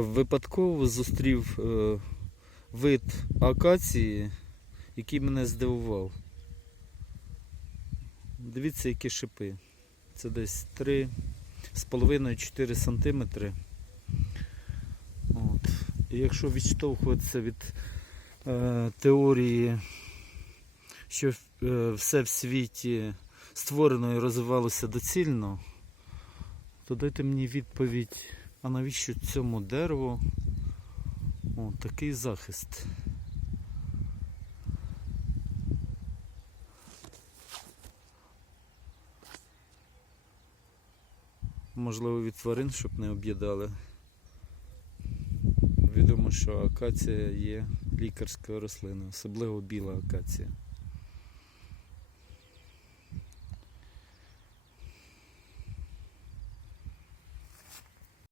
Випадково зустрів е, вид акації, який мене здивував. Дивіться, які шипи. Це десь 3,5-4 см. І якщо відштовхуватися від е, теорії, що е, все в світі створено і розвивалося доцільно, то дайте мені відповідь, а навіщо цьому дереву О, такий захист? Можливо, від тварин, щоб не об'їдали. Відомо, що акація є лікарською рослиною, особливо біла акація.